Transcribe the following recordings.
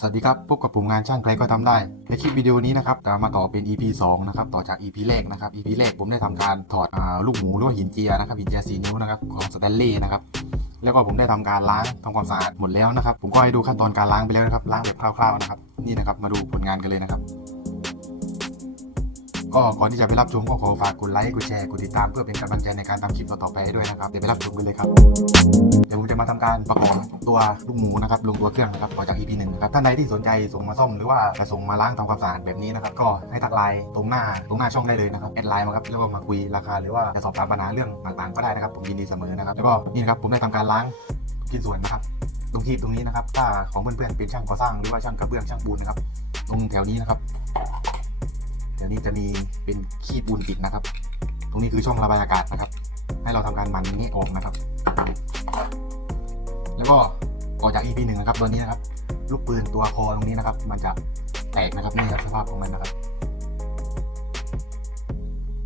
สวัสดีครับ พบกับผมงานช่างใครก็ทำได้ ในคลิปวิดีโอนี้นะครับจะมาต่อเป็น EP 2 นะครับ ต่อจาก EP แรกนะครับ EP แรกผมได้ทำการถอดอลูกหมูหรือว่าหินเจียนะครับหินเจียสีนิ้วนะครับของสแตนเล่นะครับแล้วก็ผมได้ทำการล้างทำความสะอาดหมดแล้วนะครับ ผมก็ให้ดูขั้นตอนการล้างไปแล้วนะครับล้างแบบคร่าวๆนะครับนี่นะครับมาดูผลงานกันเลยนะครับ ก็ก่อนที่จะไปรับชมก็ขอฝากกดไลค์กดแชร์กดติดตามเพื่อเป็นกำลังใจในการทำคลิปต่อๆไปด้วยนะครับเดี๋ยวไปรับชมกันเลยครับเดี๋ยวผมจะมาทำการประกอบตัวลูกหมูนะครับลงตัวเครื่องนะครับต่อจาก EP หนึ่งนะครับท่านใดที่สนใจส่งมาซ่อมหรือว่าจะส่งมาล้างทำความสะอาดแบบนี้นะครับก็ให้ทักไลน์ตรงหน้าตรงหน้าช่องได้เลยนะครับแอดไลน์มาครับแล้วก็มาคุยราคาหรือว่าจะสอบถามปัญหาเรื่องต่างๆ ก็ได้นะครับผมยินดีเสมอนะครับแล้วก็นี่นะครับผมได้ทำการล้างชิ้นส่วนนะครับตรงที่ตรงนี้นะครับถ้าของเพื่อนๆเป็นช่างก่อสร้างหรือว่าช่างกระเบื้องช่างปูนนะครับตรงแถวนี้นะครับ แถวนี้จะมีเป็นขี้ปูนปิดนะครับ ตรงนี้คือช่องระบายอากาศนะครับ ให้เราทำการหมันนี้ออกนะครับ แล้วก็ออกจาก EP หนึ่งนะครับตัวนี้นะครับ ลูกปืนตัวคอตรงนี้นะครับ มันจะแตกนะครับนี่ครับสภาพของมันนะครับ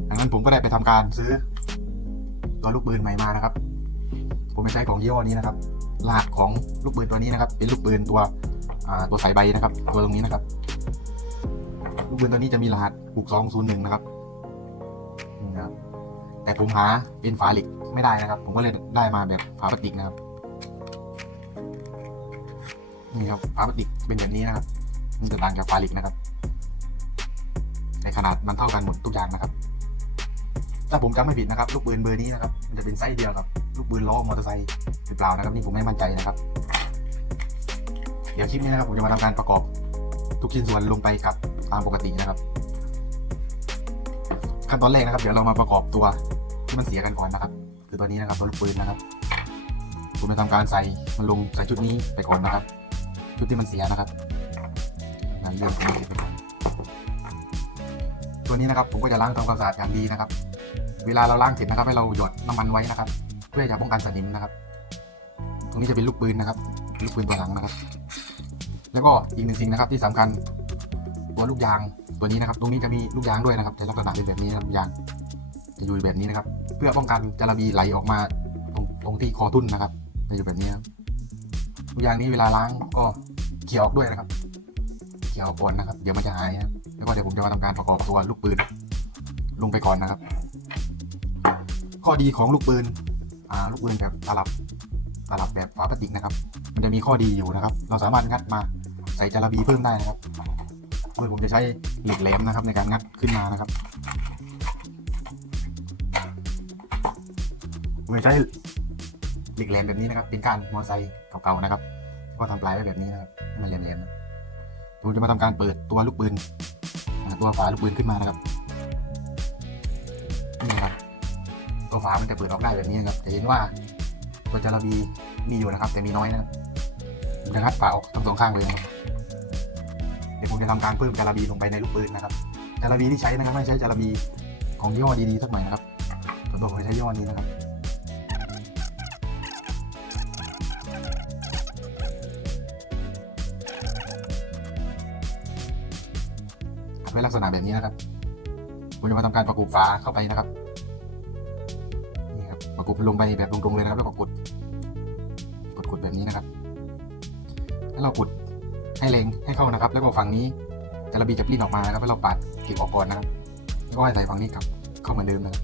ดังนั้นผมก็ได้ไปทำการซื้อ ตัวลูกปืนใหม่มานะครับ ผมไม่ใช้ของยี่ห้อนี้นะครับรหัสของลูกปืนตัวนี้นะครับ เป็นลูกปืนตัวตัวสายใบนะครับ ตัวตรงนี้นะครับ ลูกปืนตัวนี้จะมีรหัส6201นะครับนี่นะครับ แต่ผมหาเป็นฝาเหล็กไม่ได้นะครับ ผมก็เลยได้มาแบบฝาพลาสติกนะครับ นี่ครับฝาพลาสติกเป็นแบบนี้นะครับ มันจะต่างจากฝาเหล็กนะครับ ในขนาดมันเท่ากันหมดทุกอย่างนะครับ ถ้าผมจำไม่ผิดนะครับ ลูกปืนเบอร์นี้นะครับ มันจะเป็นไซส์เดียวกับ ลูกปืนล้อมอเตอร์ไซค์หรือเปล่านะครับนี่ผมไม่มั่นใจนะครับ เดี๋ยวคลิปนี้นะครับผมจะมาทำการประกอบทุกชิ้นส่วนลงไปกับ ตามปกตินะครับ ขั้นตอนแรกนะครับ เดี๋ยวเรามาประกอบตัวที่มันเสียกันก่อนนะครับ คือตัวนี้นะครับตัวลูกปืนนะครับผมจะทำการใส่มันลงใส่ชุดนี้ไปก่อนนะครับ ชุดที่มันเสียนะครับงานเรื่องของมันไปก่อนตัวนี้นะครับผมก็จะล้างทำความสะอาดอย่างดีนะครับ เวลาเราล้างเสร็จนะครับ ให้เราหยดน้ำมันไว้นะครับ เพื่อจะป้องกันสนิมนะครับ ตรงนี้จะเป็นลูกปืนนะครับ ลูกปืนตัวหลังนะครับ แล้วก็อีกหนึ่งสิ่งนะครับที่สำคัญ ตัวลูกยางตัวนี้นะครับ ตรงนี้จะมีลูกยางด้วยนะครับแต่ลักษณะเป็นแบบนี้นะครับลูกยางจะอยู่แบบนี้นะครับ เพื่อป้องกันจระบีไหลออกมาตรงตรงที่คอทุ่นนะครับจะอยู่แบบนี้ครับลูกยางนี้เวลาล้างก็เขี่ยออกด้วยนะครับเขี่ยออกก่อนนะครับ เดี๋ยวมันจะหายนะแล้วก็เดี๋ยวผมจะมาทำการประกอบตัวลูกปืนลงไปก่อนนะครับ ข้อดีของลูกปืนอ่าลูกปืนแบบตลับตลับแบบฝาพลาสติกนะครับ มันจะมีข้อดีอยู่นะครับ เราสามารถงัดมาใส่จระบีเพิ่มได้นะครับ โดยผมจะใช้เหล็กแหลมนะครับในการงัดขึ้นมานะครับผมจะใช้เหล็กแหลมแบบนี้นะครับ เป็นกานมอเตอร์ไซค์เก่าๆนะครับ ก็ทำปลายไว้แบบนี้นะครับให้มันแหลมๆนะผมจะมาทำการเปิดตัวลูกปืนตัวฝาลูกปืนขึ้นมานะครับนี่ครับตัวฝามันจะเปิดออกได้แบบนี้นะครับจะเห็นว่าตัวจาระบีมีอยู่นะครับ แต่มีน้อยนะครับจะงัดฝาออกทั้งสองข้างเลยนะครับ จะทำการเพิ่มจาระบีลงไปในลูกปืนนะครับจาระบีที่ใช้นะครับไม่ใช่จาระบีของยี่ห้อดีๆสักหน่อยนะครับตัวตัวผมใช้ยี่ห้อนี้นะครับเป็นลักษณะแบบนี้นะครับผมจะมาทำการประกบฝาเข้าไปนะครับนี่ครับประกบลงไปแบบตรงๆเลยนะครับแล้วก็กดกดกดแบบนี้นะครับ แล้วเรากด ให้แรงให้เข้านะครับ แล้วก็ฝั่งนี้จะระบีจะปลิ้นออกมานะครับแล้วเราปัดเก็บออกก่อนนะครับแล้วก็ให้ใส่ฝั่งนี้กลับเข้าเหมือนเดิมนะครับ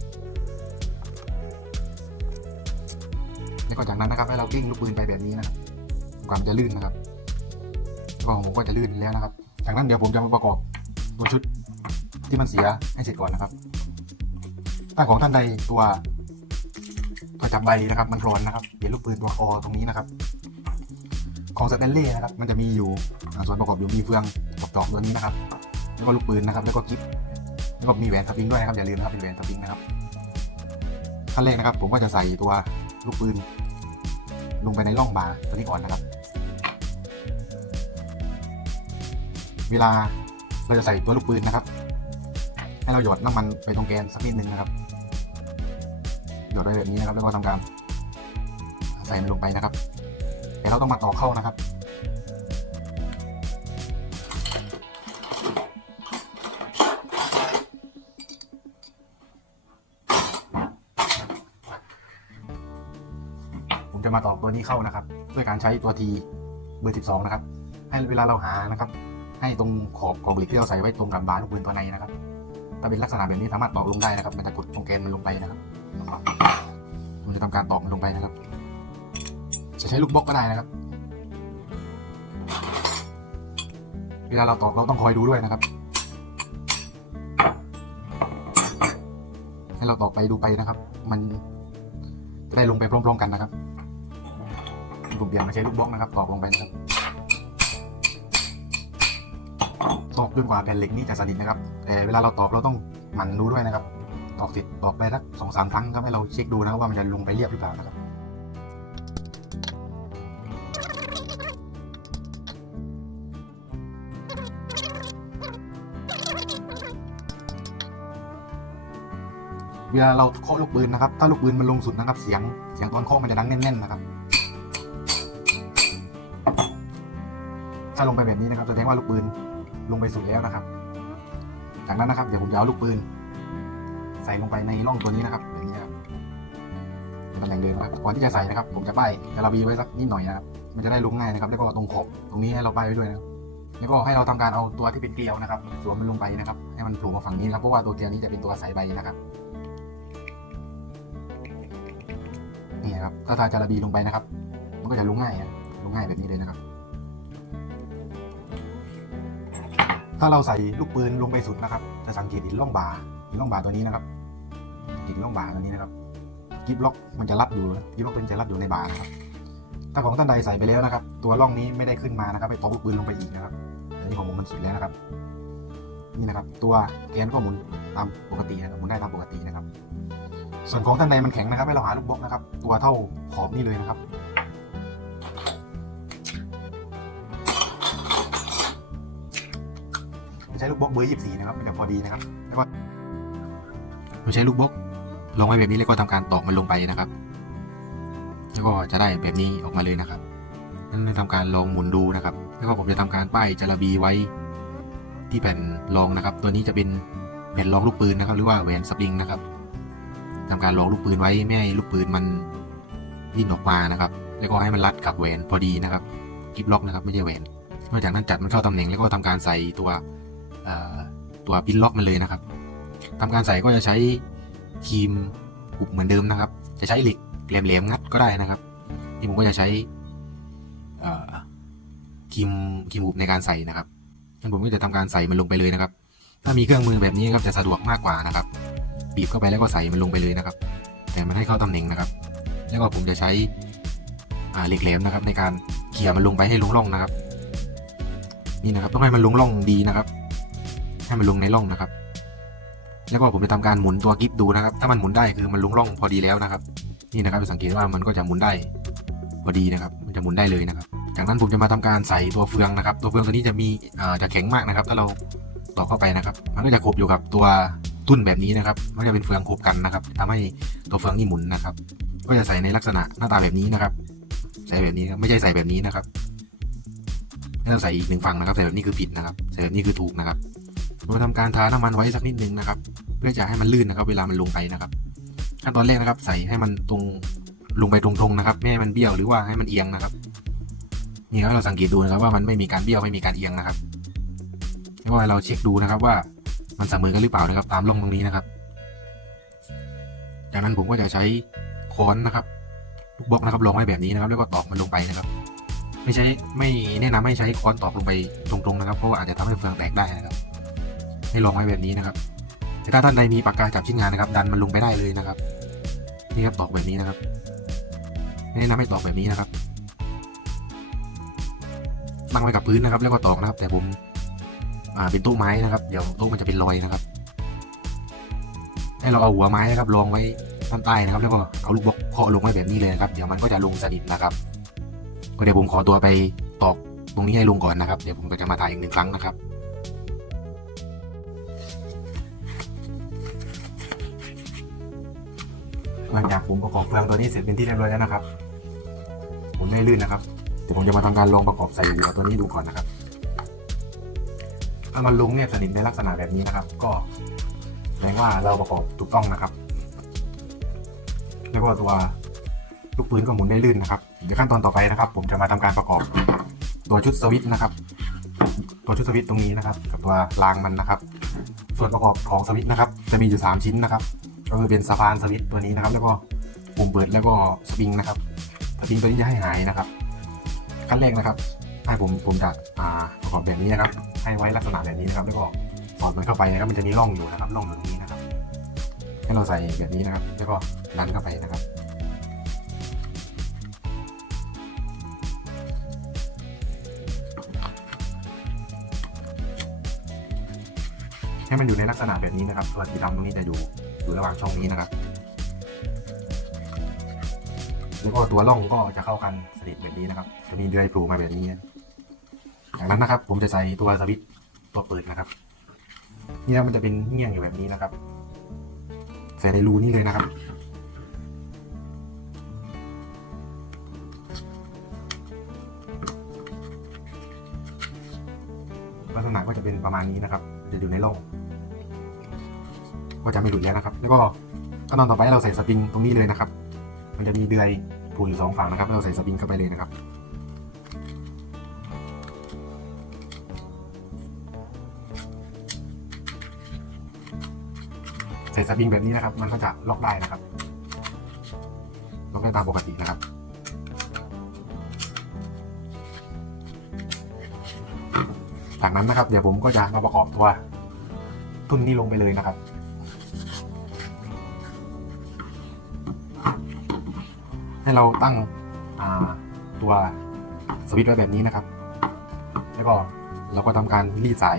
แล้วก็จากนั้นนะครับให้เรากลิ้งลูกปืนไปแบบนี้นะครับความนจะลื่นนะครับแล้วก็ของผมก็จะลื่นแล้วนะครับ จากนั้นเดี๋ยวผมจะมาประกอบตัวชุดที่มันเสียให้เสร็จก่อนนะครับ ถ้าของท่านใดตัวตัวจับใบนะครับ มันร้อนนะครับเปลี่ยนลูกปืนตัวคอตรงนี้นะครับ ของสแตนเล่นะครับ มันจะมีอยู่ส่วนประกอบอยู่มีเฟืองจอกๆตัวนี้นะครับ แล้วก็ลูกปืนนะครับ แล้วก็กิ๊บแล้วก็มีแหวนสปริงด้วยนะครับ อย่าลืมนะครับเป็นแหวนสปริงนะครับ ขั้นแรกนะครับ ผมก็จะใส่ตัวลูกปืน ลงไปในร่องบาร์ตัวนี้ก่อนนะครับ เวลาเราจะใส่ตัวลูกปืนนะครับ ให้เราหยดน้ำมันไปตรงแกนสักนิดนึงนะครับ หยดไว้แบบนี้นะครับ แล้วก็ทำการใส่มันลงไปนะครับ แต่เราต้องมาต่อเข้านะครับ ผมจะมาต่อตัวนี้เข้านะครับ ด้วยการใช้ตัวทีเบอร์ 12 นะครับ ให้เวลาเราหานะครับ ให้ตรงขอบของเหล็กที่เราใส่ไว้ตรงกับบาร์ลูกปืนตัวในนะครับ ถ้าเป็นลักษณะแบบนี้สามารถตอกลงได้นะครับ มันจะกดตรงแกนมันลงไปนะครับผมจะทำการตอกมันลงไปนะครับ จะใช้ลูกบล็อกก็ได้นะครับ เวลาเราตอกเราต้องคอยดูด้วยนะครับ ให้เราตอกไปดูไปนะครับ มันจะได้ลงไปพร้อมๆกันนะครับผมเปลี่ยนมาใช้ลูกบล็อกนะครับตอกลงไปนะครับตอกจนกว่าแผ่นเหล็กนี้จะสนิทนะครับแต่เวลาเราตอกเราต้องหมั่นดูด้วยนะครับ ตอกเสร็จตอกไปสักสองสามครั้งครับให้เราเช็คดูนะครับว่ามันจะลงไปเรียบหรือเปล่านะครับ วลาเราเคาะลูกปืนนะครับ ถ้าลูกปืนมันลงสุดนะครับ เสียง เสียงตอนเคาะมันจะดังแน่นๆนะครับ ถ้าลงไปแบบนี้นะครับแสดงว่าลูกปืนลงไปสุดแล้วนะครับ จากนั้นนะครับ เดี๋ยวผมจะเอาลูกปืน ใส่ลงไปในร่องตัวนี้นะครับแบบนี้ครับเป็นตำแหน่งเดิมนะครับ ก่อนที่จะใส่นะครับ ผมจะป้ายจะระบีไว้สักนิดหน่อยนะครับ มันจะได้ลงง่ายนะครับ แล้วก็ตรงขอบตรงนี้ให้เราป้ายไว้ด้วยนะครับแล้วก็ให้เราทำการเอาตัวที่เป็นเกลียวนะครับสวมมันลงไปนะครับ ให้มันโผล่มาฝั่งนี้นะครับเพราะว่าตัวเกลียวนี้จะเป็นตัวใส่ใบนะครับ นี่ครับถ้าทาจาระบีลงไปนะครับ มันก็จะลงง่ายอะลงง่ายแบบนี้เลยนะครับ ถ้าเราใส่ลูกปืนลงไปสุดนะครับ จะสังเกตเห็นร่องบาเห็นร่องบาตัวนี้นะครับเห็นร่องบาตัวนี้นะครับกิฟล็อกมันจะรัดอยู่กิฟล็อกเป็นจะรัดอยู่ในบานะครับถ้าของท่านใดใส่ไปแล้วนะครับ ตัวร่องนี้ไม่ได้ขึ้นมานะครับ ไปตอกลูกปืนลงไปอีกนะครับอันนี้ของผมมันสุดแล้วนะครับ นี่นะครับ ตัวแกนก็หมุนตามปกตินะครับหมุนได้ตามปกตินะครับ ส่วนของท่านในมันแข็งนะครับ ให้เราหาลูกบล็อกนะครับ ตัวเท่าขอบนี่เลยนะครับใช้ลูกบล็อกเบอร์ยี่สี่นะครับมันจะพอดีนะครับ แล้วก็เราใช้ลูกบล็อกลงไว้แบบนี้แล้วก็ทำการตอกมันลงไปนะครับ แล้วก็จะได้แบบนี้ออกมาเลยนะครับนั้นทำการลองหมุนดูนะครับ แล้วก็ผมจะทำการป้ายจาระบีไว้ที่แผ่นรองนะครับ ตัวนี้จะเป็นแผ่นรองลูกปืนนะครับ หรือว่าแหวนสปริงนะครับ ทำการรองลูกปืนไว้ไม่ให้ลูกปืนมันดิ้นออกมานะครับ แล้วก็ให้มันรัดกับแหวนพอดีนะครับกิฟล็อกนะครับไม่ใช่แหวน นอกจากนั้นจัดมันเข้าตำแหน่งแล้วก็ทำการใส่ตัวตัวพินล็อกมันเลยนะครับทำการใส่ก็จะใช้ครีมหุบเหมือนเดิมนะครับ จะใช้เหล็กแหลมๆงัดก็ได้นะครับนี่ผมก็จะใช้ครีมครีมหุบในการใส่นะครับงั้นผมก็จะทำการใส่มันลงไปเลยนะครับ ถ้ามีเครื่องมือแบบนี้ครับจะสะดวกมากกว่านะครับ บีบเข้าไปแล้วก็ใส่มันลงไปเลยนะครับ แต่มันให้เข้าตำแหน่งนะครับ แล้วก็ผมจะใช้เหล็กแหลมนะครับ ในการเขี่ยมันลงไปให้ลงร่องนะครับ นี่นะครับต้องให้มันลงร่องดีนะครับ ให้มันลงในร่องนะครับ แล้วก็ผมจะทำการหมุนตัวกิฟดูนะครับ ถ้ามันหมุนได้คือมันลงร่องพอดีแล้วนะครับ นี่นะครับสังเกตว่ามันก็จะหมุนได้พอดีนะครับ มันจะหมุนได้เลยนะครับ จากนั้นผมจะมาทำการใส่ตัวเฟืองนะครับ ตัวเฟืองตัวนี้จะมีจะแข็งมากนะครับ ถ้าเราต่อเข้าไปนะครับ มันก็จะขบอยู่กับตัว ตุ้นแบบนี้นะครับมันจะเป็นเฟืองขบกันนะครับทำให้ตัวเฟืองนี่หมุนนะครับ ก็จะใส่ในลักษณะหน้าตาแบบนี้นะครับ ใส่แบบนี้ไม่ใช่ใส่แบบนี้นะครับให้เราใส่อีกหนึ่งฝั่งนะครับ ใส่แบบนี้คือผิดนะครับ ใส่แบบนี้คือถูกนะครับเราทำการทาน้ำมันไว้สักนิดนึงนะครับ เพื่อจะให้มันลื่นนะครับ เวลามันลงไปนะครับ ขั้นตอนแรกนะครับ ใส่ให้มันตรงลงไปตรงๆนะครับ ไม่ให้มันเบี้ยวหรือว่าให้มันเอียงนะครับนี่ครับเราสังเกตดูนะครับว่ามันไม่มีการเบี้ยวไม่มีการเอียงนะครับแล้วก็เราเช็คดูนะครับว่า มันเสมอกันหรือเปล่านะครับ ตามร่องตรงนี้นะครับ จากนั้นผมก็จะใช้ค้อนนะครับลูกบล็อกนะครับลองไว้แบบนี้นะครับ แล้วก็ตอกมันลงไปนะครับ ไม่ใช้ไม่แนะนำให้ใช้ค้อนตอกลงไปตรงๆนะครับ เพราะาอาจจะทำให้เฟืองแตกได้นะครับ ให้ลองไว้แบบนี้นะครับแต่ถ้าท่านใดมีปากกาจับชิ้นงานนะครับ ดันมันลงไปได้เลยนะครับ นี่ครับตอกแบบนี้นะครับไม่แนะนำให้ตอกแบบนี้นะครับตั้งไว้กับพื้นนะครับ แล้วก็ตอกนะครับ แต่ผม อ่าเป็นโต๊ะไม้นะครับ เดี๋ยวโต๊ะมันจะเป็นรอยนะครับ ให้เราเอาหัวไม้นะครับรองไว้ด้านใต้นะครับ แล้วก็เอาลูกบล็อกเคาะลงไว้แบบนี้เลยนะครับ เดี๋ยวมันก็จะลงสนิทนะครับ ก็เดี๋ยวผมขอตัวไปตอกตรงนี้ให้ลงก่อนนะครับ เดี๋ยวผมก็จะมาถ่ายอีกหนึ่งครั้งนะครับหลังจากผมประกอบเฟืองตัวนี้เสร็จเป็นที่เรียบร้อยแล้วนะครับ ผมไม่ลื่นนะครับ เดี๋ยวผมจะมาทำการลองประกอบใส่หัวตัวนี้ดูก่อนนะครับ ถ้ามันลุงเนี่ยสนิทในลักษณะแบบนี้นะครับ ก็แสดงว่าเราประกอบถูกต้องนะครับ แล้วก็ตัวลูกปืนก็หมุนได้ลื่นนะครับเดี๋ยวขั้นตอนต่อไปนะครับ ผมจะมาทำการประกอบตัวชุดสวิตช์นะครับ ตัวชุดสวิตช์ตรงนี้นะครับ กับตัวรางมันนะครับ ส่วนประกอบของสวิตช์นะครับ จะมีอยู่ 3 ชิ้นนะครับ ก็คือเป็นสะพานสวิตช์ตัวนี้นะครับ แล้วก็ปุ่มเปิดแล้วก็สปริงนะครับสปริงตัวนี้จะให้หายนะครับขั้นแรกนะครับ ให้ผมผมจะอ่าประกอบแบบนี้นะครับ ให้ไว้ลักษณะแบบนี้นะครับ แล้วก็สอดมันเข้าไปนะครับมันจะมีร่องอยู่นะครับร่องอยู่ตรงนี้นะครับ ให้เราใส่แบบนี้นะครับ แล้วก็ดันเข้าไปนะครับให้มันอยู่ในลักษณะแบบนี้นะครับ ตัวสีดำตรงนี้จะอยู่อยู่ระหว่างช่องนี้นะครับแล้วก็ตัวร่องก็จะเข้ากันสนิทแบบนี้นะครับ จะมีเดือยผล่มาแบบนี้ จากนั้นนะครับ ผมจะใส่ตัวสวิตตัวเปิดนะครับเนี่ยมันจะเป็นเงี้ยงอยู่แบบนี้นะครับ ใส่ในรูนี่เลยนะครับ ลักษณะก็จะเป็นประมาณนี้นะครับ จะอยู่ในร่อง ก็จะไม่หลุดแล้วนะครับ แล้วก็ขั้นตอนต่อไปเราใส่สปริงตรงนี้เลยนะครับ มันจะมีเดือยผูกอยู่สองฝั่งนะครับ เราใส่สปริงเข้าไปเลยนะครับ ส่สปริงแบบนี้นะครับ มันก็จะล็อกได้นะครับ ล็อกได้ตามปกตินะครับจากนั้นนะครับ เดี๋ยวผมก็จะมาประกอบตัวทุ่นนี้ลงไปเลยนะครับ ให้เราตั้งตัวสวิตช์ไว้แบบนี้นะครับ แล้วก็เราก็ทำการรีดสาย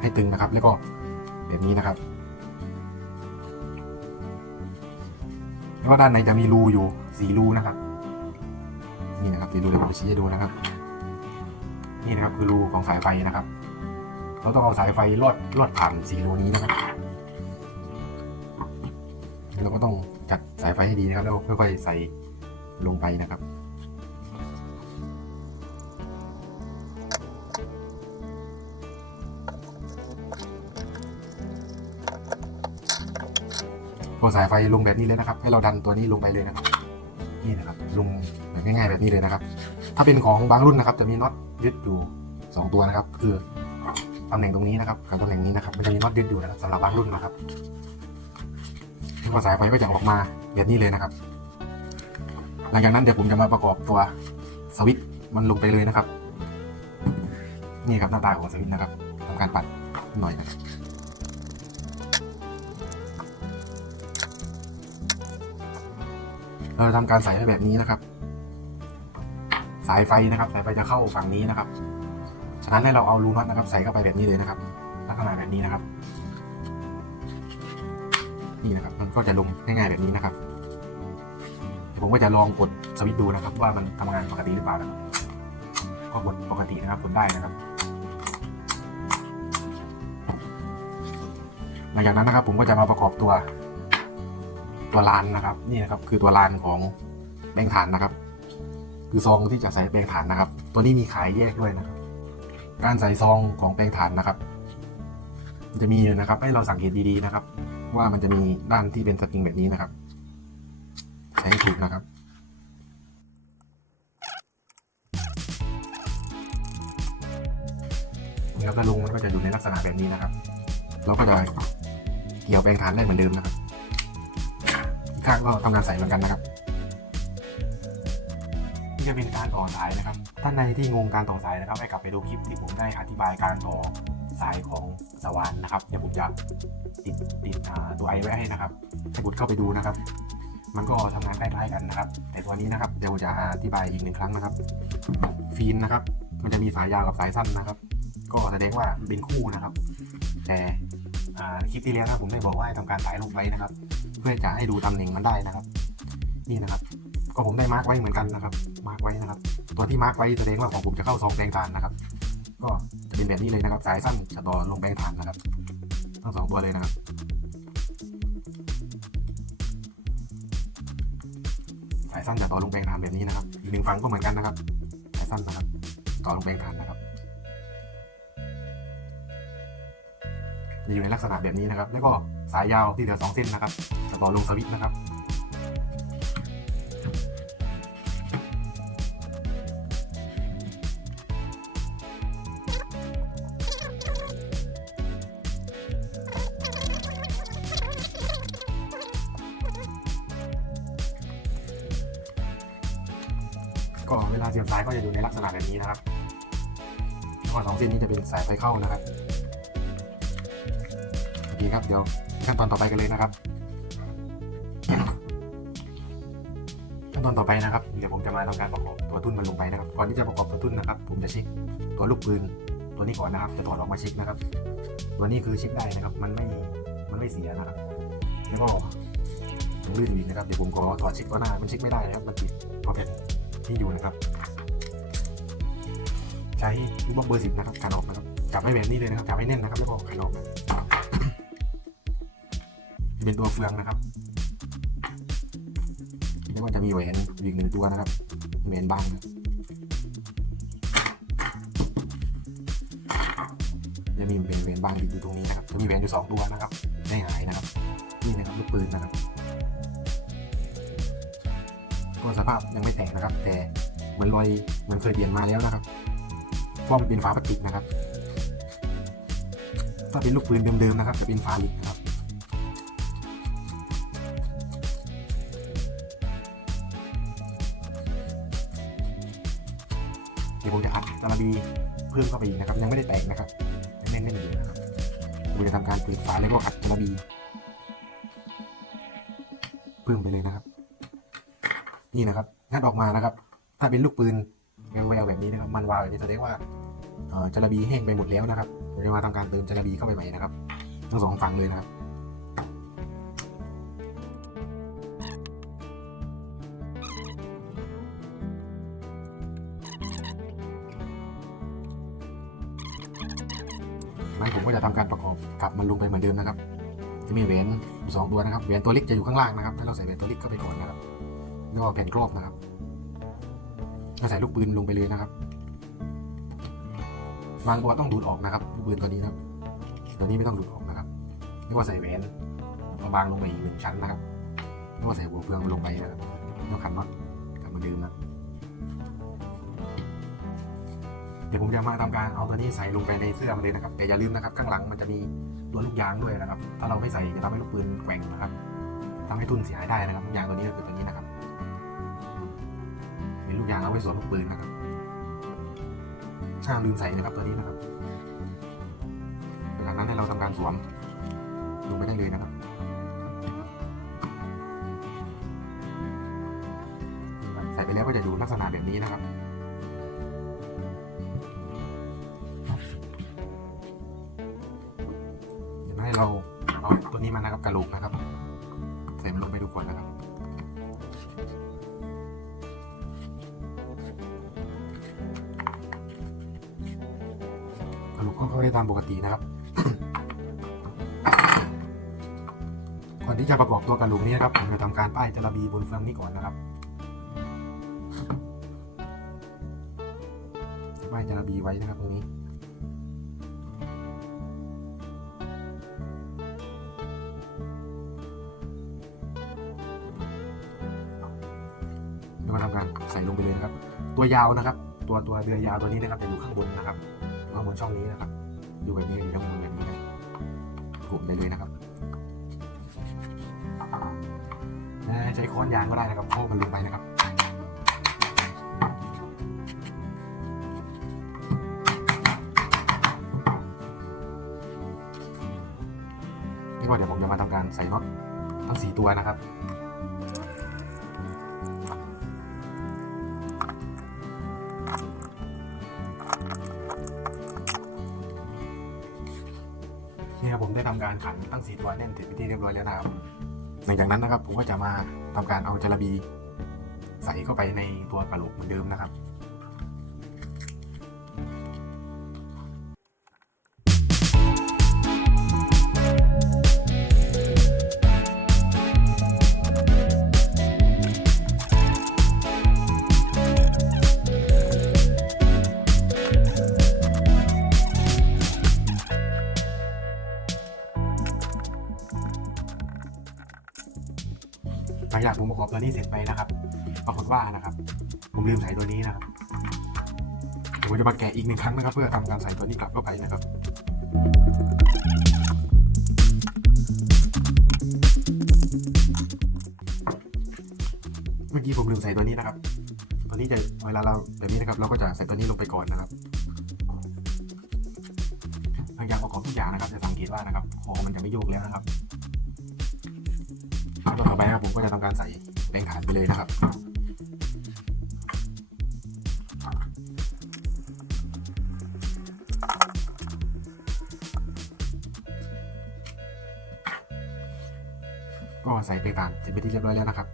ให้ตึงนะครับ แล้วก็แบบนี้นะครับ แล้วก็ด้านในจะมีรูอยู่สี่รูนะครับ นี่นะครับสี่รูเดี๋ยวผมจะชี้ให้ดูนะครับ นี่นะครับคือรูของสายไฟนะครับ เราต้องเอาสายไฟลอดลอดผ่านสี่รูนี้นะครับเราก็ต้องจัดสายไฟให้ดีนะครับแล้วค่อยๆใส่ลงไปนะครับ พอสายไฟลงแบบนี้เลยนะครับ ให้เราดันตัวนี้ลงไปเลยนะครับ นี่นะครับลงแบบง่ายๆแบบนี้เลยนะครับ ถ้าเป็นของบางรุ่นนะครับ จะมีน็อตยึดอยู่สองตัวนะครับ คือตำแหน่งตรงนี้นะครับกับตำแหน่งนี้นะครับ มันจะมีน็อตยึดอยู่นะครับสำหรับบางรุ่นนะครับพอสายไฟก็จะออกมาแบบนี้เลยนะครับ หลังจากนั้นเดี๋ยวผมจะมาประกอบตัวสวิตช์มันลงไปเลยนะครับ นี่ครับหน้าตาของสวิตช์นะครับทำการปัดหน่อยนะครับ เราจะทำการใส่ให้แบบนี้นะครับ สายไฟนะครับ สายไฟจะเข้าฝั่งนี้นะครับ ฉะนั้นให้เราเอารูน็อตนะครับ ใส่เข้าไปแบบนี้เลยนะครับ ลักษณะแบบนี้นะครับ นี่นะครับ มันก็จะลงง่ายๆแบบนี้นะครับผมก็จะลองกดสวิตช์ดูนะครับ ว่ามันทำงานปกติหรือเปล่านะครับก็กดปกตินะครับกดได้นะครับ หลังจากนั้นนะครับผมก็จะมาประกอบตัว ตัวลานนะครับ นี่นะครับคือตัวลานของแป้งฐานนะครับ คือซองที่จะใส่แป้งฐานนะครับ ตัวนี้มีขายแยกด้วยนะครับ การใส่ซองของแป้งฐานนะครับมันจะมีนะครับ ให้เราสังเกตดีๆนะครับ ว่ามันจะมีด้านที่เป็นสปริงแบบนี้นะครับ ใช้ถูกนะครับแล้วก็ลงมันก็จะอยู่ในลักษณะแบบนี้นะครับ เราก็จะเกี่ยวแปลงฐานได้เหมือนเดิมนะครับ ข้างก็ทำงานใส่เหมือนกันนะครับนี่จะเป็นการต่อสายนะครับท่านใดที่งงการต่อสายนะครับให้กลับไปดูคลิปที่ผมได้อธิบายการต่อสายของสว่านนะครับเดี๋ยวผมจะติดติดตัวไอไว้ให้นะครับให้บุตรเข้าไปดูนะครับ มันก็ทำงานคล้ายๆกันนะครับ แต่ตัวนี้นะครับเดี๋ยวจะอธิบายอีกหนึ่งครั้งนะครับฟิล์มนะครับ มันจะมีสายยาวกับสายสั้นนะครับ ก็แสดงว่าเป็นคู่นะครับ แต่คลิปที่แล้วนะผมได้บอกว่าให้ทำการสายลงไปนะครับ พื่อจะให้ดูตำแหน่งมันได้นะครับ นี่นะครับ ก็ผมได้มาร์กไว้เหมือนกันนะครับ มาร์กไว้นะครับ ตัวที่มาร์กไว้แสดงว่าของผมจะเข้าซองแปลงฐานนะครับ ก็จะเป็นแบบนี้เลยนะครับ สายสั้นจะต่อลงแปลงฐานนะครับ ทั้งสองตัวเลยนะครับสายสั้นจะต่อลงแปลงฐานแบบนี้นะครับ อีกหนึ่งฝั่งก็เหมือนกันนะครับ สายสั้นนะครับ ต่อลงแปลงฐานนะครับ จะอยู่ในลักษณะแบบนี้นะครับ แล้วก็สายยาวที่เหลือสองเส้นนะครับจะต่อลงสวิตนะครับ ก็เวลาเสียบสายก็จะอยู่ในลักษณะแบบนี้นะครับก็สองเส้นนี้จะเป็นสายไฟเข้านะครับ คครับ เดี๋ยวขั้นตอนต่อไปกันเลยนะครับ ขั้นตอนต่อไปนะครับ เดี๋ยวผมจะมาทำการประกอบตัวทุ่นมันลงไปนะครับ ก่อนที่จะประกอบตัวทุ่นนะครับ ผมจะเช็คตัวลูกปืนตัวนี้ก่อนนะครับ จะถอดออกมาเช็คนะครับ ตัวนี้คือเช็คได้นะครับ มันไม่ มันไม่เสียนะครับ แล้วก็ยังลื่นอีกนะครับ เดี๋ยวผมขอถอดเช็คตัวหน้า มันเช็คไม่ได้นะครับ มันติดพอแผ่นที่อยู่นะครับ ใช้ลูกบอลเบอร์สิบนะครับการออกนะครับจับให้แบบนี้เลยนะครับจับให้แน่นนะครับ แล้วก็ขันออกนะจะ เป็นตัวเฟืองนะครับแล้วก็จะมีแหวนอีกหนึ่งตัวนะครับแหวนบางจะมีเป็นแหวนบางอยู่ตรงนี้นะครับจะมีแหวนอยู่สองตัวนะครับไม่หายนะครับนี่นะครับลูกปืนนะครับก็สภาพยังไม่แตกนะครับ แต่เหมือนรอยเหมันเคยเปลี่ยนมาแล้วนะครับเพราะมันเป็นฝาพลาสติกนะครับ ถ้าเป็นลูกปืนเดิมๆนะครับ จะเป็นฝาเหล็การีเพิ่มเข้าไปอีกนะครับยังไม่ได้แตกนะครับยังแน่นๆอยู่นะครับผมจะทำการเปิดฝาแล้วก็อัดจาระบีเพิ่มไปเลยนะครับ นี่นะครับงัดออกมานะครับ ถ้าเป็นลูกปืนแววๆแบบนี้นะครับมันวาวแบบนี้แสดงว่าจาระบีแห้งไปหมดแล้วนะครับผมจะมาทำการเติมจาระบีเข้าไปใหม่นะครับ ทั้งสองฝั่งเลยนะครับ ไม่ผมก็จะทำการประกอบกลับมันลงไปเหมือนเดิมนะครับ จะมีแหวนสองตัวนะครับแหวนตัวเล็กจะอยู่ข้างล่างนะครับให้เราใส่แหวนตัวเล็กเข้าไปก่อนนะครับแล้วก็แผ่นกรอบนะครับก็ใส่ลูกปืนลงไปเลยนะครับบางตัวต้องดูดออกนะครับลูกปืนตัวนี้นะครับตัวนี้ไม่ต้องดูดออกนะครับแล้วก็ใส่แหวนบางลงไปอีกหนึ่งชั้นนะครับแล้วก็ใส่หัวเฟืองลงไปนะครับแล้วขันน็อตขันเหมือนเดิมนะ ดี๋ยวผมจะมาทำการเอาตัวนี้ใส่ลงไปในเสื้อมันเลยนะครับ แต่อย่าลืมนะครับ ข้างหลังมันจะมีตัวลูกยางด้วยนะครับ ถ้าเราไม่ใส่จะทำให้ลูกปืนแกว่งนะครับทำให้ทุนเสียหายได้นะครับลูกยางตัวนี้ก็คือตัวนี้นะครับเป็นลูกยางเอาไว้สวมลูกปืนนะครับห้ามลืมใส่นะครับตัวนี้นะครับจากนั้นให้เราทำการสวมลงไปได้เลยนะครับใส่ไปแล้วก็จะอยู่ลักษณะแบบนี้นะครับ ตัวนี้มานะครับกระโหลกนะครับใส่มันลงไปดูก่อนนะครับกระโหลกก็เข้าได้ตามปกตินะครับก่อนที่จะประกอบตัวกระโหลกนี้นะครับผมจะทำการป้ายจระบีบนเฟืองนี้ก่อนนะครับป้ายจระบีไว้นะครับตรงนี้ ก็ทำการใส่ลงไปเลยนะครับ ตัวยาวนะครับ ตัวตัวเรือยาวตัวนี้นะครับจะอยู่ข้างบนนะครับข้างบนช่องนี้นะครับ อยู่แบบนี้อยู่ข้างบนแบบนี้นะกลุ่มได้เลยนะครับใช้ค้อนยางก็ได้นะครับโค้งมันลงไปนะครับนี่ก็เดี๋ยวผมจะมาทำการใส่น็อตทั้งสี่ตัวนะครับ ตั้งสีตัวแน่นติดไปที่เรียบร้อยแล้วนะครับหลังจากนั้นนะครับผมก็จะมาทำการเอาจระบีใส่เข้าไปในตัวกระโหลกเหมือนเดิมนะครับ ลังจากผมประกอบตัวนี้เสร็จไปนะครับ ปรากฏว่านะครับ ผมลืมใส่ตัวนี้นะครับเดี๋ยวผมจะมาแกะอีกหนึ่งครั้งนะครับ เพื่อทำการใส่ตัวนี้กลับเข้าไปนะครับเมื่อกี้ผมลืมใส่ตัวนี้นะครับตัวตัวนี้จะเวลาเราแบบนี้นะครับ เราก็จะใส่ตัวนี้ลงไปก่อนนะครับหลังจากประกอบทุกอย่างนะครับจะสังเกตว่านะครับคอมันจะไม่โยกแล้วนะครับ ขั้นตอนต่อไปนะครับผมก็จะทำการใส่แป้งฐานไปเลยนะครับก็ใส่แป้งฐานเสร็จไปที่เรียบร้อยแล้วนะครับ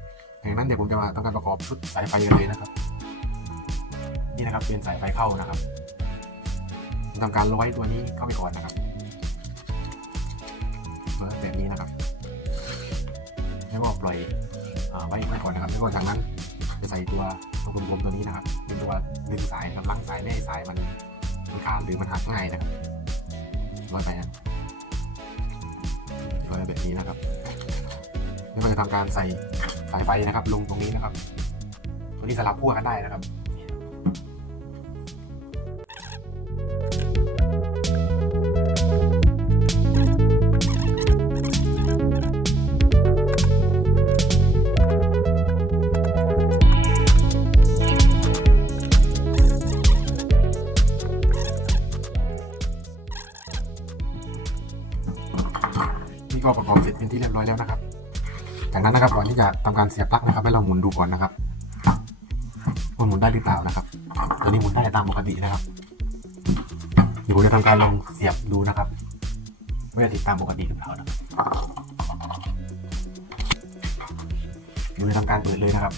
จากนั้นเดี๋ยวผมจะมาทำการประกอบชุดสายไฟกันเลยนะครับ นี่นะครับเป็นสายไฟเข้านะครับทำการร้อยตัวนี้เข้าไปก่อนนะครับแบบนี้นะครับ ก็ปล่อยไว้ไว้ก่อนนะครับแล้วก็จากนั้นจะใส่ตัวตัวกลมๆตัวนี้นะครับเป็นตัวดึงสายกำลังสายแม่สายมันมันขาดหรือมันหักง่ายนะครับร้อยไปนะร้อยแบบนี้นะครับแล้วก็จะทำการใส่สายไฟนะครับ ลงตรงนี้นะครับ ตัวนี้สลับขั้วกันได้นะครับ จะทำการเสียบปลั๊กนะครับให้เราหมุนดูก่อนนะครับว่าหมุนได้หรือเปล่านะครับตัวนี้หมุนได้ตามปกตินะครับเดี๋ยวผมจะทำการลองเสียบดูนะครับว่าจะติดตามปกติหรือเปล่านะเดี๋ยวจะทำการเปิดเลยนะครับ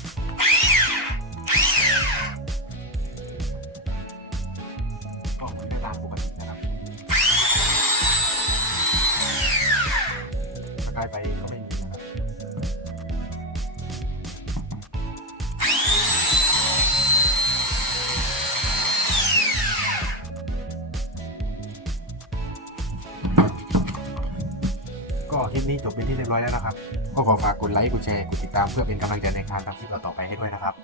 ก็ขอฝากกดไลค์ กดแชร์ กดติดตามเพื่อเป็นกำลังใจในการทำคลิปต่อๆไปให้ด้วยนะครับขอบคุณครับ